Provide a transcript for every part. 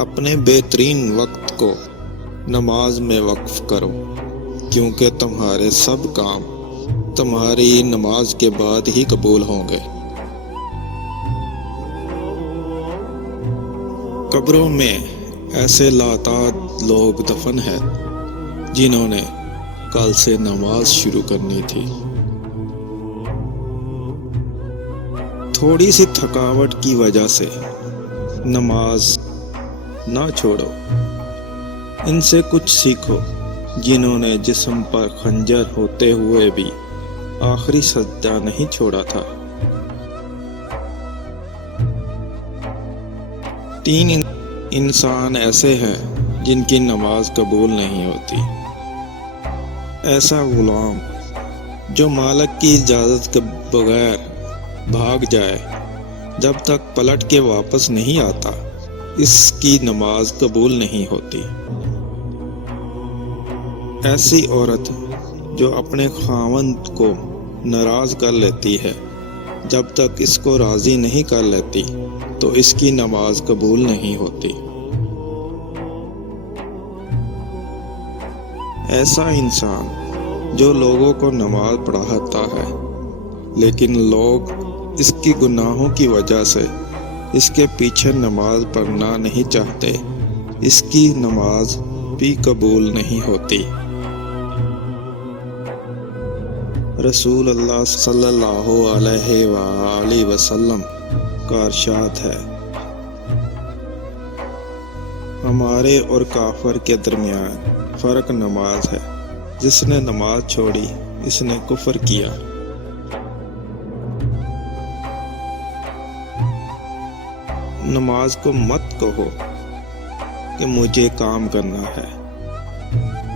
اپنے بہترین وقت کو نماز میں وقف کرو، کیونکہ تمہارے سب کام تمہاری نماز کے بعد ہی قبول ہوں گے۔ قبروں میں ایسے لاتعداد لوگ دفن ہیں جنہوں نے کل سے نماز شروع کرنی تھی۔ تھوڑی سی تھکاوٹ کی وجہ سے نماز نہ چھوڑو، ان سے کچھ سیکھو جنہوں نے جسم پر خنجر ہوتے ہوئے بھی آخری سجدہ نہیں چھوڑا تھا۔ 3 انسان ایسے ہیں جن کی نماز قبول نہیں ہوتی۔ ایسا غلام جو مالک کی اجازت کے بغیر بھاگ جائے، جب تک پلٹ کے واپس نہیں آتا، اس کی نماز قبول نہیں ہوتی۔ ایسی عورت جو اپنے خاوند کو ناراض کر لیتی ہے، جب تک اس کو راضی نہیں کر لیتی تو اس کی نماز قبول نہیں ہوتی۔ ایسا انسان جو لوگوں کو نماز پڑھاتا ہے لیکن لوگ اس کی گناہوں کی وجہ سے اس کے پیچھے نماز پڑھنا نہیں چاہتے، اس کی نماز بھی قبول نہیں ہوتی۔ رسول اللہ صلی اللہ علیہ وآلہ وسلم کا ارشاد ہے، ہمارے اور کافر کے درمیان فرق نماز ہے، جس نے نماز چھوڑی اس نے کفر کیا۔ نماز کو مت کہو کہ مجھے کام کرنا ہے،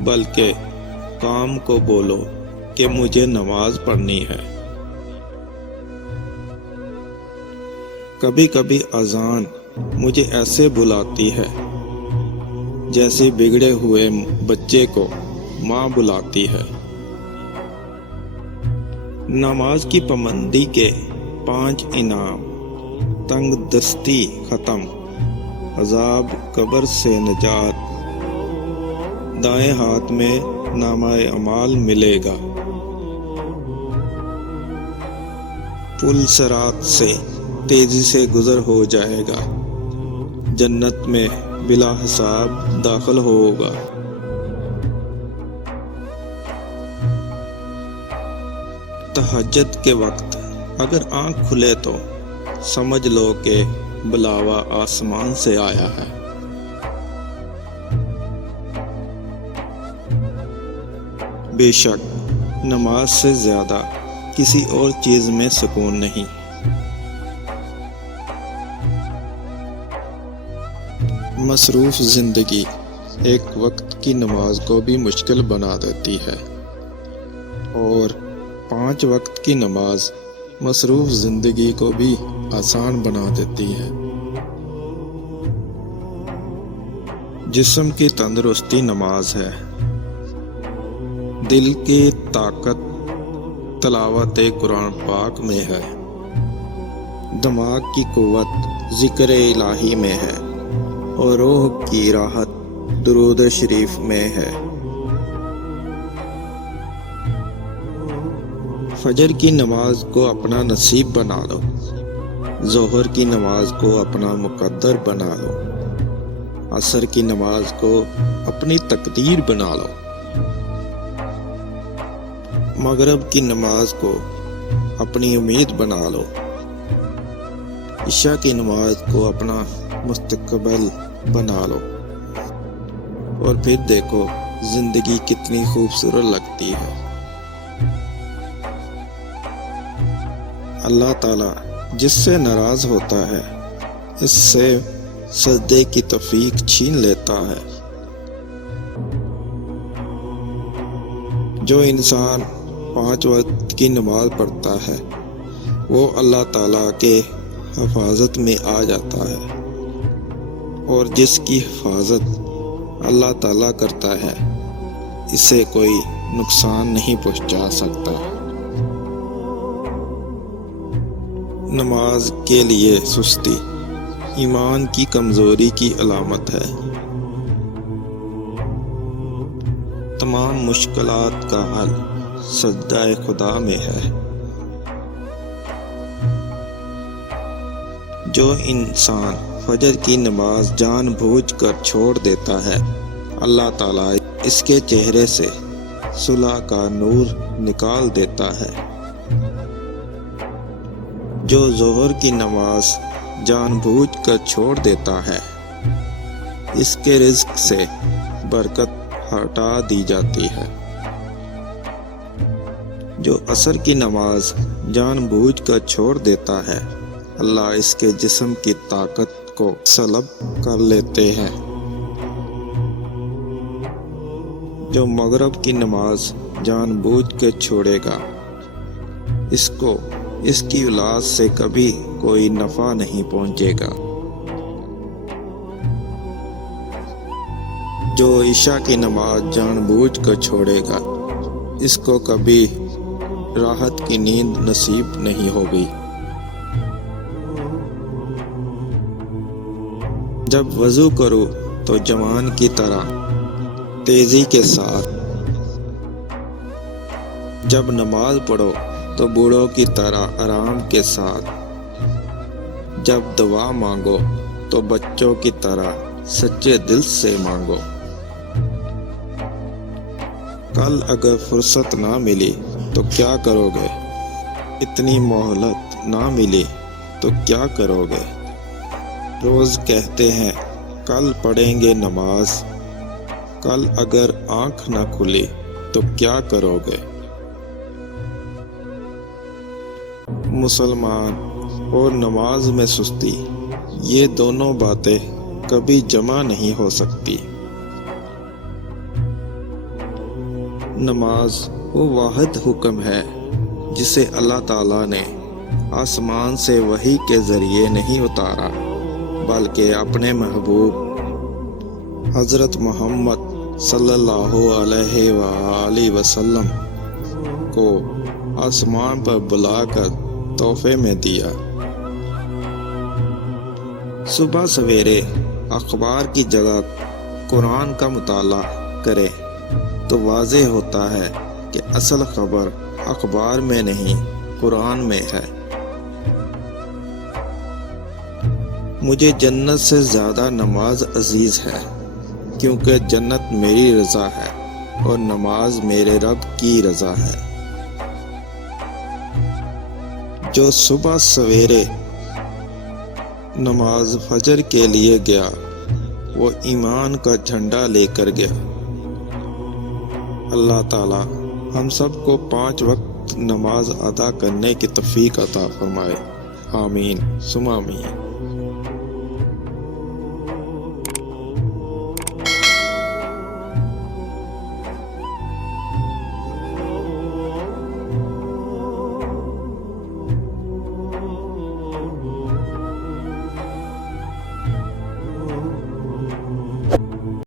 بلکہ کام کو بولو کہ مجھے نماز پڑھنی ہے۔ کبھی کبھی اذان مجھے ایسے بلاتی ہے جیسے بگڑے ہوئے بچے کو ماں بلاتی ہے۔ نماز کی پابندی کے 5 انعام: تنگ دستی ختم، عذاب قبر سے نجات، دائیں ہاتھ میں نامہ اعمال ملے گا، پل صراط سے تیزی سے گزر ہو جائے گا، جنت میں بلا حساب داخل ہوگا۔ تہجد کے وقت اگر آنکھ کھلے تو سمجھ لو کہ بلاوا آسمان سے آیا ہے۔ بے شک نماز سے زیادہ کسی اور چیز میں سکون نہیں۔ مصروف زندگی ایک وقت کی نماز کو بھی مشکل بنا دیتی ہے، اور 5 وقت کی نماز مصروف زندگی کو بھی آسان بنا دیتی ہے۔ جسم کی تندرستی نماز ہے، دل کی طاقت تلاوت قرآن پاک میں ہے، دماغ کی قوت ذکر الہی میں ہے، اور روح کی راحت درود شریف میں ہے۔ فجر کی نماز کو اپنا نصیب بنا لو، ظہر کی نماز کو اپنا مقدر بنا لو، عصر کی نماز کو اپنی تقدیر بنا لو، مغرب کی نماز کو اپنی امید بنا لو، عشاء کی نماز کو اپنا مستقبل بنا لو، اور پھر دیکھو زندگی کتنی خوبصورت لگتی ہے۔ اللہ تعالیٰ جس سے ناراض ہوتا ہے اس سے سجدے کی توفیق چھین لیتا ہے۔ جو انسان 5 وقت کی نماز پڑھتا ہے وہ اللہ تعالیٰ کے حفاظت میں آ جاتا ہے، اور جس کی حفاظت اللہ تعالیٰ کرتا ہے اسے کوئی نقصان نہیں پہنچا سکتا۔ نماز کے لیے سستی ایمان کی کمزوری کی علامت ہے۔ تمام مشکلات کا حل سجدہ خدا میں ہے۔ جو انسان فجر کی نماز جان بوجھ کر چھوڑ دیتا ہے، اللہ تعالیٰ اس کے چہرے سے صلح کا نور نکال دیتا ہے۔ جو ظہر کی نماز جان بوجھ کر چھوڑ دیتا ہے، اس کے رزق سے برکت ہٹا دی جاتی ہے۔ جو عصر کی نماز جان بوجھ کر چھوڑ دیتا ہے، اللہ اس کے جسم کی طاقت کو سلب کر لیتے ہیں۔ جو مغرب کی نماز جان بوجھ کے چھوڑے گا، اس کو اس کی اولاد سے کبھی کوئی نفع نہیں پہنچے گا۔ جو عشاء کی نماز جان بوجھ کر چھوڑے گا، اس کو کبھی راحت کی نیند نصیب نہیں ہوگی۔ جب وضو کرو تو جوان کی طرح تیزی کے ساتھ، جب نماز پڑھو تو بوڑھوں کی طرح آرام کے ساتھ، جب دعا مانگو تو بچوں کی طرح سچے دل سے مانگو۔ کل اگر فرصت نہ ملی تو کیا کرو گے؟ اتنی مہلت نہ ملی تو کیا کرو گے؟ روز کہتے ہیں کل پڑھیں گے نماز، کل اگر آنکھ نہ کھلی تو کیا کرو گے؟ مسلمان اور نماز میں سستی، یہ دونوں باتیں کبھی جمع نہیں ہو سکتی۔ نماز وہ واحد حکم ہے جسے اللہ تعالیٰ نے آسمان سے وحی کے ذریعے نہیں اتارا، بلکہ اپنے محبوب حضرت محمد صلی اللہ علیہ وآلہ وسلم کو آسمان پر بلا کر تحفے میں دیا۔ صبح سویرے اخبار کی جگہ قرآن کا مطالعہ کرے تو واضح ہوتا ہے کہ اصل خبر اخبار میں نہیں، قرآن میں ہے۔ مجھے جنت سے زیادہ نماز عزیز ہے، کیونکہ جنت میری رضا ہے اور نماز میرے رب کی رضا ہے۔ جو صبح سویرے نماز فجر کے لیے گیا، وہ ایمان کا جھنڈا لے کر گیا۔ اللہ تعالی ہم سب کو 5 وقت نماز ادا کرنے کی توفیق عطا فرمائے۔ آمین ثم آمین۔